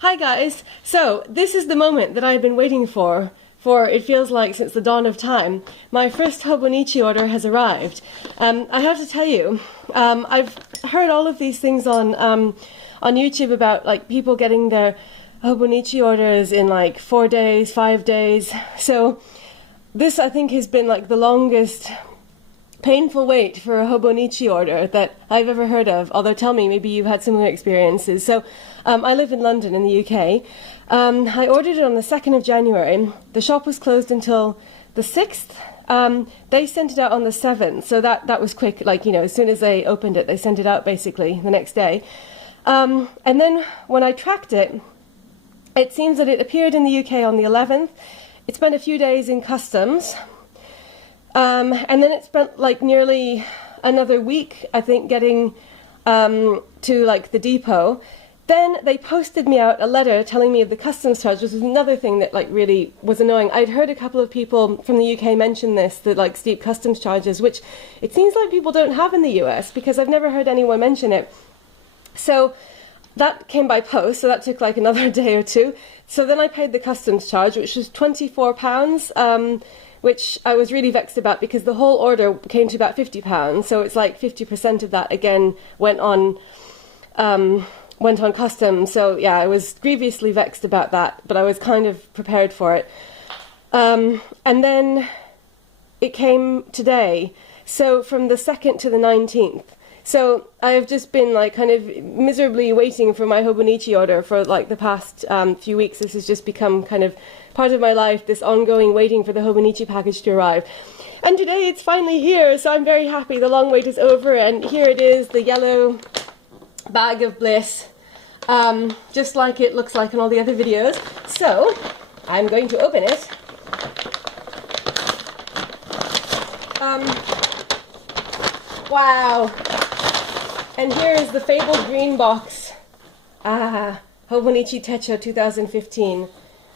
Hi guys! So, this is the moment that I've been waiting for it feels like since the dawn of time. My first Hobonichi order has arrived. I have to tell you, I've heard all of these things on YouTube about like people getting their Hobonichi orders in like 4 days, 5 days. So this I think has been like the longest painful wait for a Hobonichi order that I've ever heard of, although tell me, maybe you've had similar experiences. So I live in London in the UK. I ordered it on the 2nd of January. The shop was closed until the 6th. They sent it out on the 7th, so that was quick, like, you know, as soon as they opened it, they sent it out basically the next day. And then when I tracked it, it seems that it appeared in the UK on the 11th. It spent a few days in customs. And then it spent like nearly another week, I think, getting to like the depot. Then they posted me out a letter telling me of the customs charge, which was another thing that like really was annoying. I'd heard a couple of people from the UK mention this, that like steep customs charges, which it seems like people don't have in the US because I've never heard anyone mention it. So that came by post, so that took like another day or two. So then I paid the customs charge, which was £24. Which I was really vexed about because the whole order came to about £50, so it's like 50% of that again went on customs. So yeah, I was grievously vexed about that, but I was kind of prepared for it. And then it came today, so from the 2nd to the 19th. So I have just been like kind of miserably waiting for my Hobonichi order for like the past few weeks. This has just become kind of part of my life, this ongoing waiting for the Hobonichi package to arrive. And today it's finally here, so I'm very happy. The long wait is over, and here it is, the yellow bag of bliss, just like it looks like in all the other videos. So I'm going to open it. Wow! And here is the fabled green box. Hobonichi Techo 2015.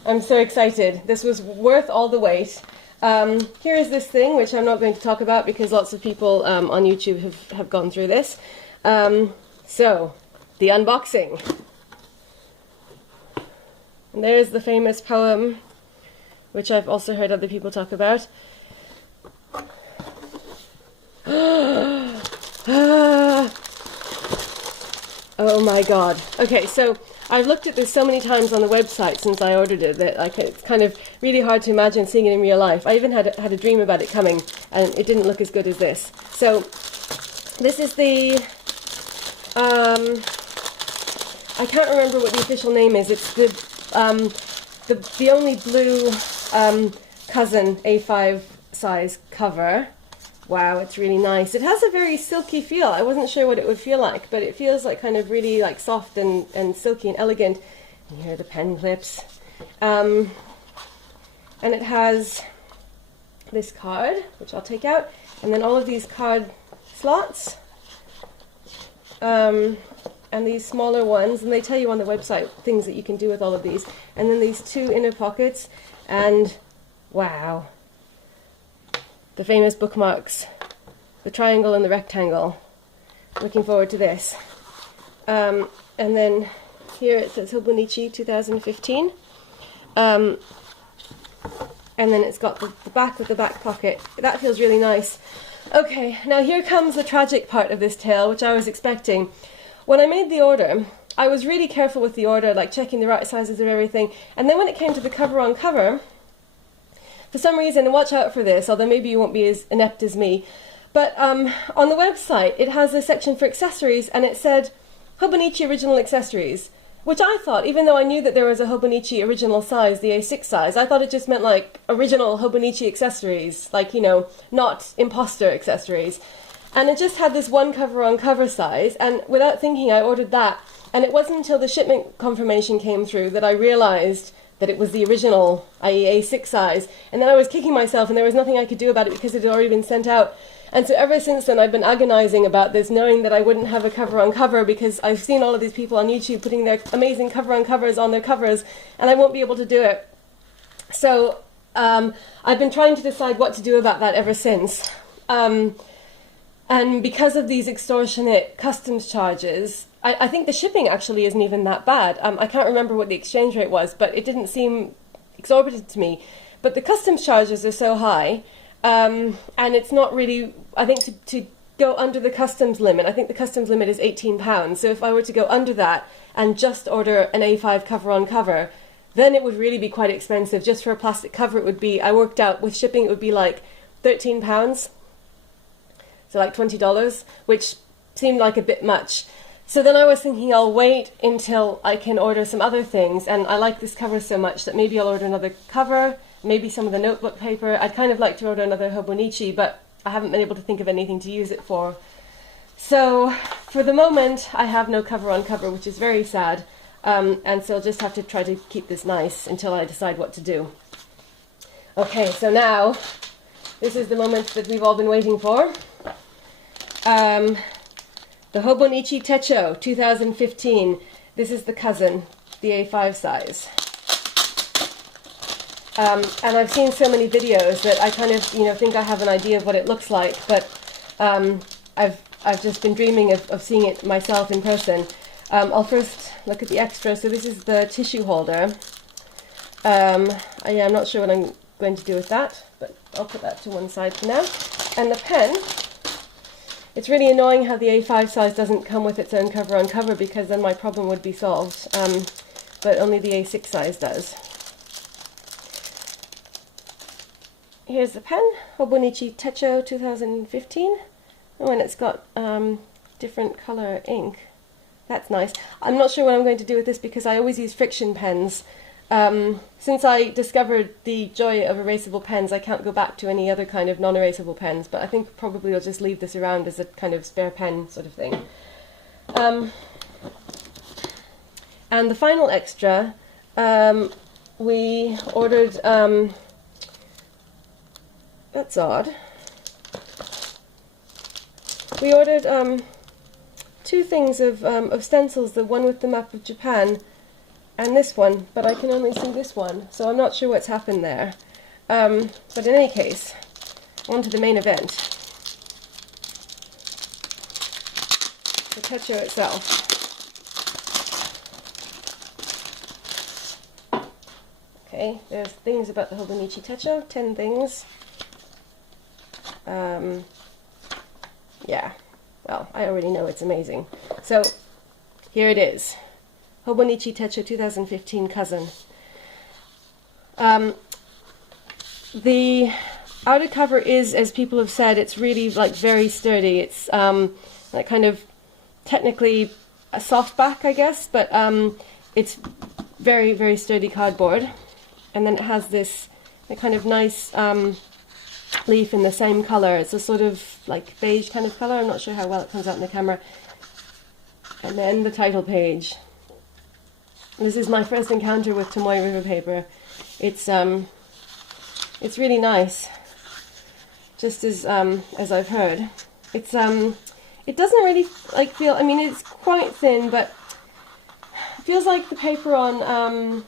I'm so excited. This was worth all the wait. Here is this thing, which I'm not going to talk about because lots of people on YouTube have gone through this. So, the unboxing. And there's the famous poem, which I've also heard other people talk about. Oh my god. Okay, so I've looked at this so many times on the website since I ordered it that it's kind of really hard to imagine seeing it in real life. I even had a dream about it coming, and it didn't look as good as this. So this is the I can't remember what the official name is. It's the only blue cousin A5 size cover. Wow, it's really nice. It has a very silky feel. I wasn't sure what it would feel like, but it feels like kind of really like soft and silky and elegant. And here are the pen clips. And it has this card, which I'll take out, and then all of these card slots, and these smaller ones, and they tell you on the website things that you can do with all of these. And then these two inner pockets, and wow. The famous bookmarks, the triangle and the rectangle. Looking forward to this. And then here it says Hobonichi 2015. And then it's got the back with the back pocket. That feels really nice. Okay, now here comes the tragic part of this tale, which I was expecting. When I made the order, I was really careful with the order, like checking the right sizes of everything. And then when it came to the cover on cover, for some reason, and watch out for this, although maybe you won't be as inept as me, but on the website it has a section for accessories, and it said Hobonichi original accessories, which I thought, even though I knew that there was a Hobonichi original size, the A6 size, I thought it just meant like original Hobonichi accessories, like, you know, not imposter accessories. And it just had this one cover on cover size, and without thinking I ordered that, and it wasn't until the shipment confirmation came through that I realized that it was the original, i.e. A6 size, and then I was kicking myself and there was nothing I could do about it because it had already been sent out. And so ever since then I've been agonizing about this, knowing that I wouldn't have a cover on cover because I've seen all of these people on YouTube putting their amazing cover on covers on their covers, and I won't be able to do it. So I've been trying to decide what to do about that ever since. And because of these extortionate customs charges, I think the shipping actually isn't even that bad. I can't remember what the exchange rate was, but it didn't seem exorbitant to me. But the customs charges are so high, and it's not really, I think to go under the customs limit, I think the customs limit is £18. So if I were to go under that and just order an A5 cover on cover, then it would really be quite expensive. Just for a plastic cover, it would be, I worked out with shipping, it would be like £13. So like $20, which seemed like a bit much. So then I was thinking I'll wait until I can order some other things, and I like this cover so much that maybe I'll order another cover, maybe some of the notebook paper. I'd kind of like to order another Hobonichi, but I haven't been able to think of anything to use it for. So for the moment, I have no cover on cover, which is very sad, and so I'll just have to try to keep this nice until I decide what to do. Okay, so now, this is the moment that we've all been waiting for. The Hobonichi Techo 2015. This is the cousin, the A5 size. And I've seen so many videos that I kind of, think I have an idea of what it looks like, but I've just been dreaming of seeing it myself in person. I'll first look at the extra. So this is the tissue holder. I'm not sure what I'm going to do with that, but I'll put that to one side for now. And the pen. It's really annoying how the A5 size doesn't come with its own cover on cover, because then my problem would be solved, but only the A6 size does. Here's the pen, Hobonichi Techo 2015. Oh, and it's got different color ink. That's nice. I'm not sure what I'm going to do with this because I always use friction pens. Since I discovered the joy of erasable pens, I can't go back to any other kind of non-erasable pens, but I think probably I'll just leave this around as a kind of spare pen sort of thing. And the final extra, we ordered, that's odd, we ordered two things of stencils, the one with the map of Japan and this one, but I can only see this one, so I'm not sure what's happened there. But in any case, on to the main event. The techo itself. Okay, there's things about the Hobonichi techo, 10 things. Yeah, well, I already know it's amazing. So, here it is. Hobonichi Techo 2015 cousin. The outer cover is, as people have said, it's really like very sturdy. It's like kind of technically a softback, I guess, but it's very, very sturdy cardboard. And then it has this kind of nice leaf in the same color. It's a sort of like beige kind of color. I'm not sure how well it comes out in the camera. And then the title page. This is my first encounter with Tomoe River paper. It's really nice, just as I've heard. It doesn't really like feel. I mean, it's quite thin, but it feels like the paper on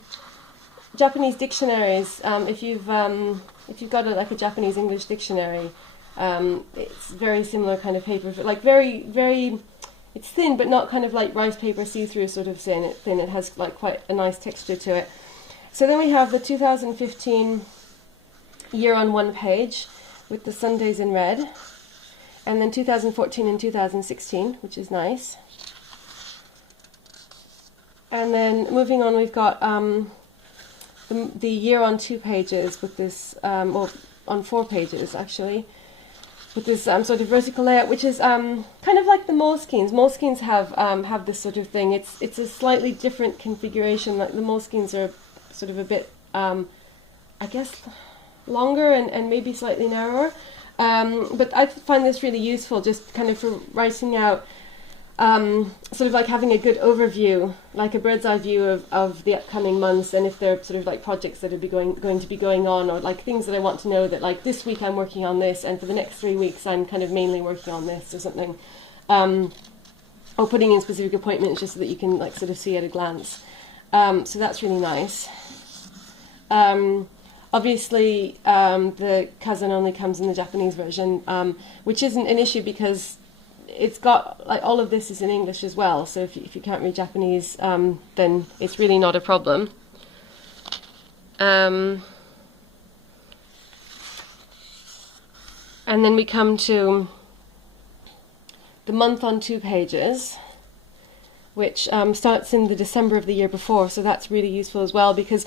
Japanese dictionaries. If you've got a Japanese English dictionary, it's very similar kind of paper. Like very, very. It's thin, but not kind of like rice paper see-through sort of thin. It has like quite a nice texture to it. So then we have the 2015 year on one page with the Sundays in red, and then 2014 and 2016, which is nice. And then moving on, we've got the year on 2 pages with this, or on 4 pages actually, with this sort of vertical layout, which is kind of like the Moleskines. Moleskines have this sort of thing. It's a slightly different configuration. Like the Moleskines are sort of a bit, I guess, longer and maybe slightly narrower. But I find this really useful, just kind of for writing out, sort of like having a good overview, like a bird's eye view of the upcoming months, and if there are sort of like projects that are going to be going on, or like things that I want to know that like this week I'm working on this, and for the next 3 weeks I'm kind of mainly working on this or something, or putting in specific appointments just so that you can like sort of see at a glance. So that's really nice. Obviously, the cousin only comes in the Japanese version, which isn't an issue because it's got, like, all of this is in English as well, so if you can't read Japanese, then it's really not a problem. And then we come to the month on 2 pages, which starts in the December of the year before, so that's really useful as well, because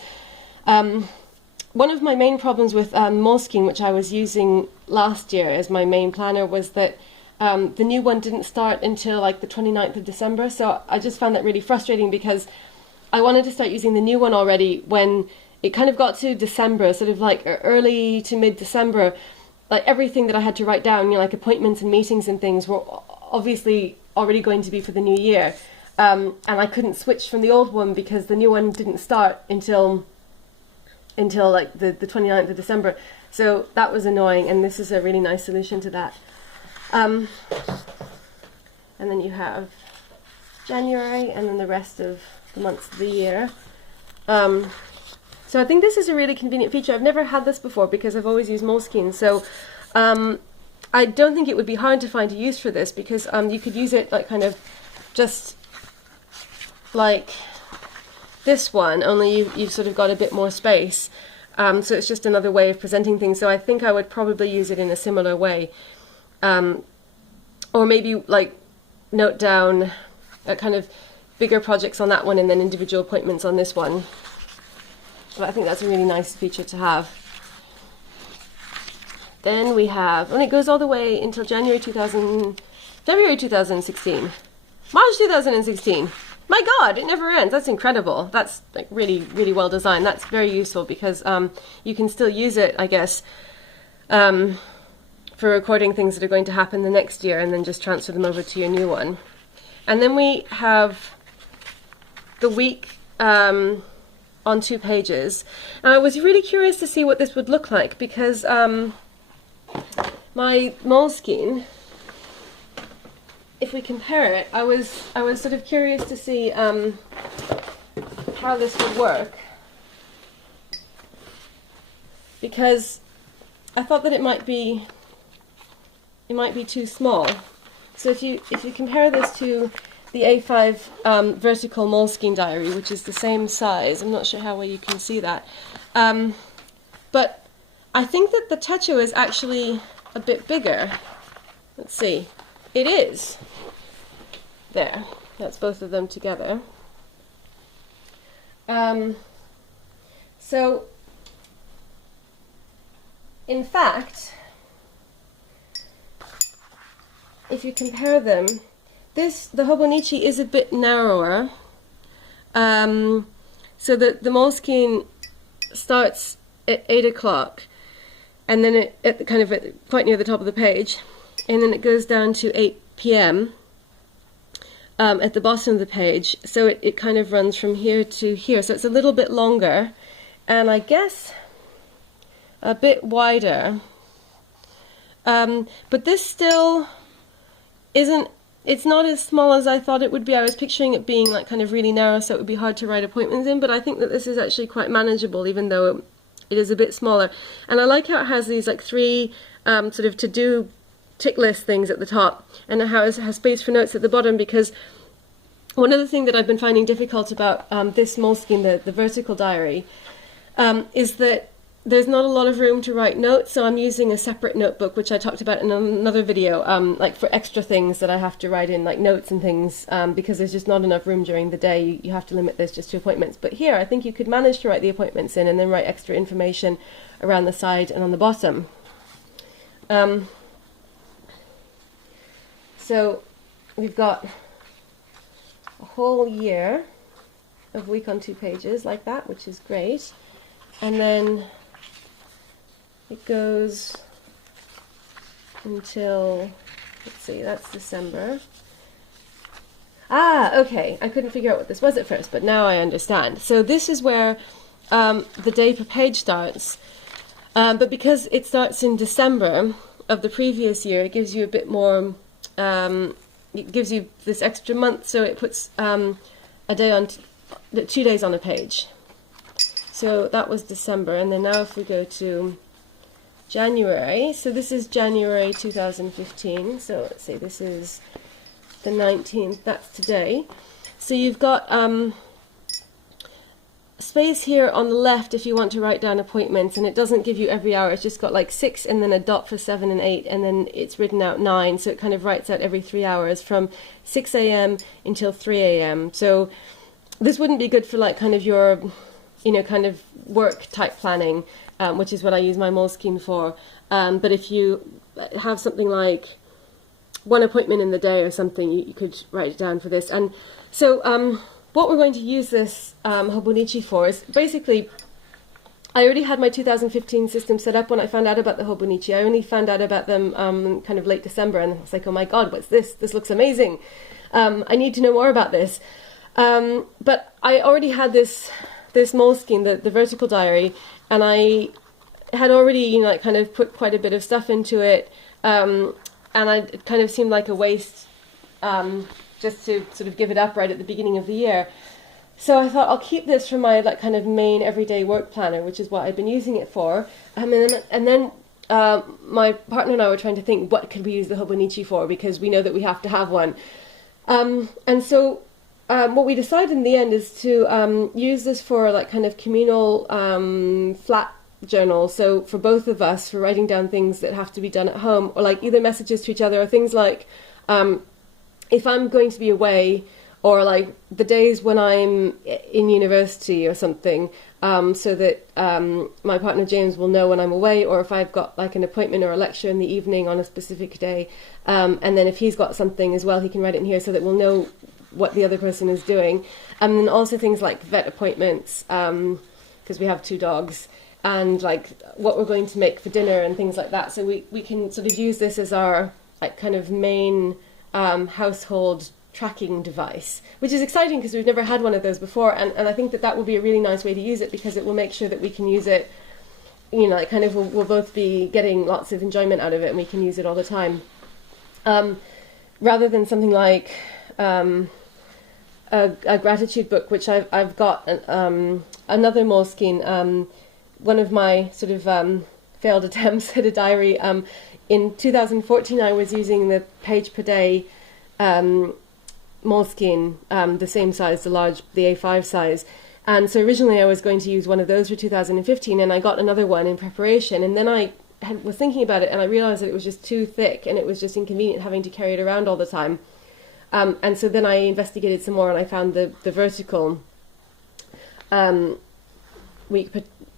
one of my main problems with Moleskine, which I was using last year as my main planner, was that the new one didn't start until like the 29th of December, so I just found that really frustrating, because I wanted to start using the new one already when it kind of got to December, sort of like early to mid-December. Like everything that I had to write down, like appointments and meetings and things, were obviously already going to be for the new year. And I couldn't switch from the old one because the new one didn't start until like the 29th of December. So that was annoying, and this is a really nice solution to that. And then you have January, and then the rest of the months of the year. So I think this is a really convenient feature. I've never had this before because I've always used Moleskine. So I don't think it would be hard to find a use for this, because you could use it like kind of just like this one, only you've sort of got a bit more space. So it's just another way of presenting things. So I think I would probably use it in a similar way. Or maybe like note down kind of bigger projects on that one and then individual appointments on this one. But I think that's a really nice feature to have. Then we have, and it goes all the way until February 2016. March 2016. My God, it never ends. That's incredible. That's like really, really well designed. That's very useful because you can still use it, I guess, for recording things that are going to happen the next year, and then just transfer them over to your new one. And then we have the week on 2 pages. And I was really curious to see what this would look like, because my Moleskine, if we compare it, I was sort of curious to see how this would work, because I thought that it might be too small. So if you compare this to the A5 vertical Moleskine diary, which is the same size, I'm not sure how well you can see that, but I think that the techo is actually a bit bigger. Let's see. It is. There. That's both of them together. So, in fact, if you compare them, the Hobonichi is a bit narrower. So the Moleskine starts at 8 o'clock, and then quite near the top of the page, and then it goes down to 8 p.m. At the bottom of the page. So it kind of runs from here to here. So it's a little bit longer, and I guess a bit wider. But this still isn't, it's not as small as I thought it would be. I was picturing it being like kind of really narrow, so it would be hard to write appointments in, but I think that this is actually quite manageable, even though it is a bit smaller. And I like how it has these like 3 sort of to-do tick list things at the top, and how it has space for notes at the bottom, because one of the things that I've been finding difficult about this Moleskine, the vertical diary, is that there's not a lot of room to write notes, so I'm using a separate notebook, which I talked about in another video, like for extra things that I have to write in, like notes and things, because there's just not enough room during the day. You have to limit this just to appointments. But here, I think you could manage to write the appointments in and then write extra information around the side and on the bottom. So we've got a whole year of week on 2 pages like that, which is great. And then it goes until, let's see, that's December. Ah, okay, I couldn't figure out what this was at first, but now I understand. So this is where the day per page starts, but because it starts in December of the previous year, it gives you a bit more, it gives you this extra month, so it puts a day on, 2 days on a page. So that was December, and then now if we go to January. So this is January 2015. So let's see, this is the 19th, that's today. So you've got space here on the left if you want to write down appointments, and it doesn't give you every hour, it's just got like 6 and then a dot for 7 and 8, and then it's written out 9, so it kind of writes out every 3 hours from 6 a.m. until 3 a.m. So this wouldn't be good for like kind of your, you know, kind of work type planning, which is what I use my Moleskine for. But if you have something like one appointment in the day or something, you could write it down for this. And so what we're going to use this Hobonichi for is basically, I already had my 2015 system set up when I found out about the Hobonichi. I only found out about them kind of late December, and I was like, oh my god, what's this? This looks amazing. I need to know more about this. But I already had this Moleskine, the vertical diary, and I had already, you know, like kind of put quite a bit of stuff into it, and it kind of seemed like a waste just to sort of give it up right at the beginning of the year. So I thought I'll keep this for my like kind of main everyday work planner, which is what I've been using it for. And then my partner and I were trying to think, what could we use the Hobonichi for, because we know that we have to have one. And so what we decided in the end is to use this for like kind of communal flat journal. So for both of us, for writing down things that have to be done at home, or like either messages to each other, or things like if I'm going to be away, or like the days when I'm in university or something, so that my partner James will know when I'm away, or if I've got like an appointment or a lecture in the evening on a specific day, and then if he's got something as well, he can write it in here so that we'll know what the other person is doing. And then also things like vet appointments, because we have 2 dogs, and like what we're going to make for dinner and things like that. So we can sort of use this as our like kind of main household tracking device, which is exciting because we've never had one of those before, and I think that will be a really nice way to use it, because it will make sure that we can use it, you know, like kind of we'll both be getting lots of enjoyment out of it, and we can use it all the time, rather than something like a gratitude book, which I've got another Moleskine, one of my sort of failed attempts at a diary. In 2014 I was using the page per day Moleskine, the same size, the A5 size, and so originally I was going to use one of those for 2015, and I got another one in preparation, and then I was thinking about it and I realized that it was just too thick and it was just inconvenient having to carry it around all the time. And so then I investigated some more, and I found the vertical week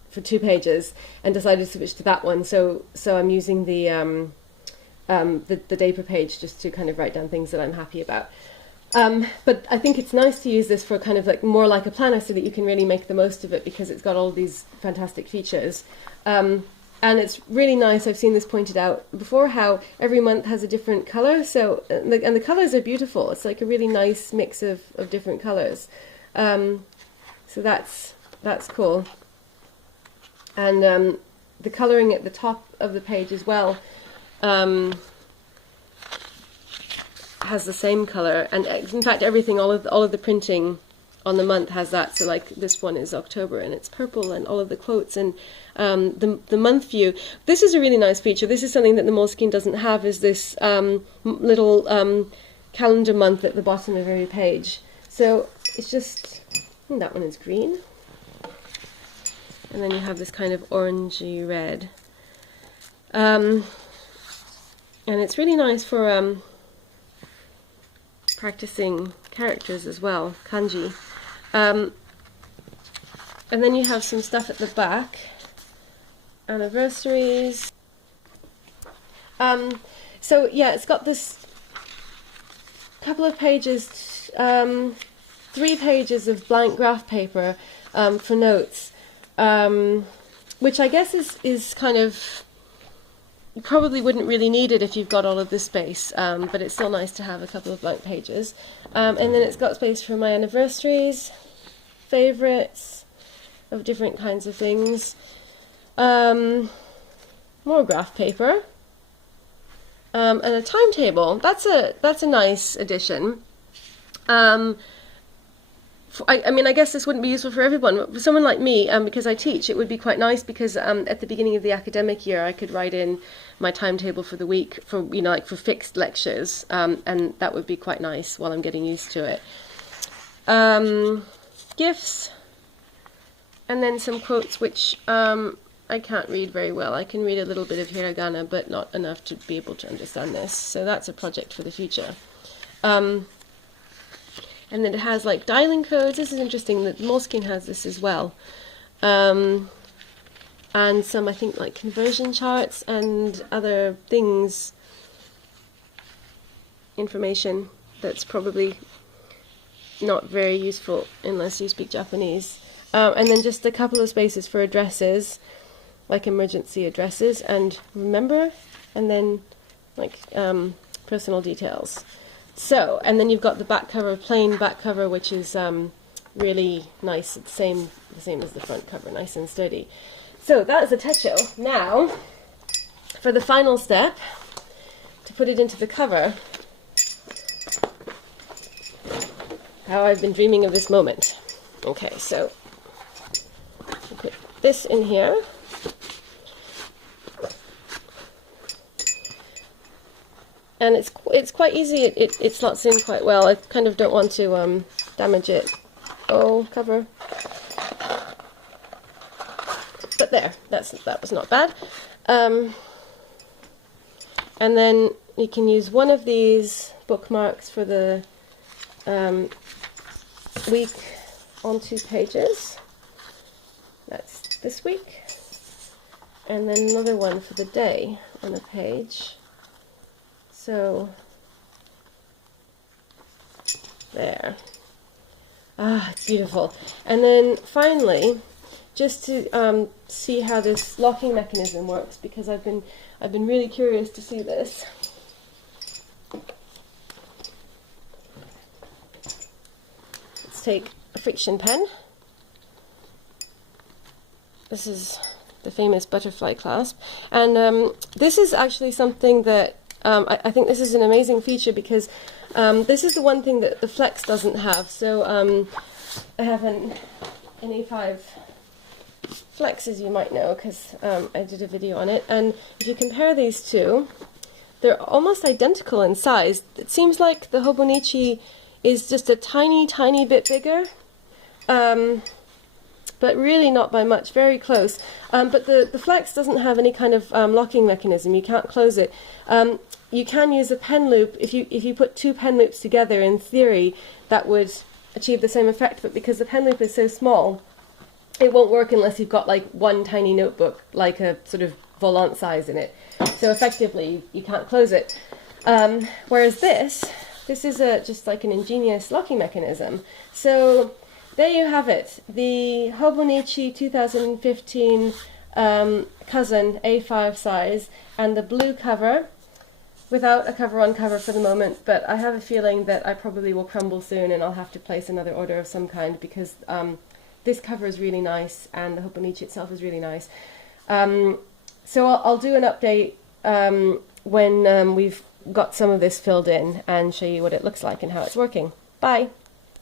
for 2 pages, and decided to switch to that one. So I'm using the day per page just to kind of write down things that I'm happy about. But I think it's nice to use this for kind of like more like a planner, so that you can really make the most of it, because it's got all these fantastic features. And it's really nice, I've seen this pointed out before, how every month has a different colour. So and the colours are beautiful. It's like a really nice mix of different colours. So that's cool. And the colouring at the top of the page as well has the same colour, and in fact everything, all of the printing on the month has that. So like this one is October and it's purple, and all of the quotes, and the month view. This is a really nice feature. This is something that the Moleskine doesn't have, is this little calendar month at the bottom of every page. So it's just, that one is green, and then you have this kind of orangey red, and it's really nice for practicing characters as well, kanji. And then you have some stuff at the back, anniversaries. So yeah, it's got this couple of pages, 3 pages of blank graph paper for notes, which I guess is kind of, you probably wouldn't really need it if you've got all of this space, but it's still nice to have a couple of blank pages. And then it's got space for my anniversaries, favourites of different kinds of things, more graph paper, and a timetable. That's a nice addition. For I mean, I guess this wouldn't be useful for everyone, but for someone like me, because I teach, it would be quite nice because at the beginning of the academic year, I could write in my timetable for the week for, like for fixed lectures, and that would be quite nice while I'm getting used to it. Gifts, and then some quotes which I can't read very well. I can read a little bit of hiragana, but not enough to be able to understand this. So that's a project for the future. And then it has like dialing codes. This is interesting that Moleskine has this as well. And some, I think, like conversion charts and other things, information that's probably not very useful unless you speak Japanese. And then just a couple of spaces for addresses, like emergency addresses, and remember, and then like personal details. So, and then you've got the back cover, plain back cover, which is really nice. It's the same as the front cover, nice and sturdy. So that is a techo. Now, for the final step, to put it into the cover, how I've been dreaming of this moment. Okay, so put this in here. And it's quite easy. It slots in quite well. I kind of don't want to damage it. Oh, cover. But there, that was not bad. And then you can use one of these bookmarks for the week on 2 pages. That's this week. And then another one for the day on a page. So, there. Ah, it's beautiful. And then finally, just to see how this locking mechanism works, because I've been really curious to see this. Let's take a friction pen. This is the famous butterfly clasp, and this is actually something that I think this is an amazing feature because this is the one thing that the Flex doesn't have. So I have an A5 Flex, as you might know, because I did a video on it. And if you compare these two, they're almost identical in size. It seems like the Hobonichi is just a tiny, tiny bit bigger. But really not by much, very close. But the Flex doesn't have any kind of locking mechanism. You can't close it. You can use a pen loop. If you put 2 pen loops together, in theory, that would achieve the same effect. But because the pen loop is so small, it won't work unless you've got like one tiny notebook, like a sort of volant size in it. So effectively, you can't close it. Whereas this is just like an ingenious locking mechanism. So there you have it, the Hobonichi 2015 cousin A5 size, and the blue cover, without a cover on cover for the moment, but I have a feeling that I probably will crumble soon and I'll have to place another order of some kind because this cover is really nice and the Hobonichi itself is really nice. So I'll do an update when we've got some of this filled in and show you what it looks like and how it's working. Bye!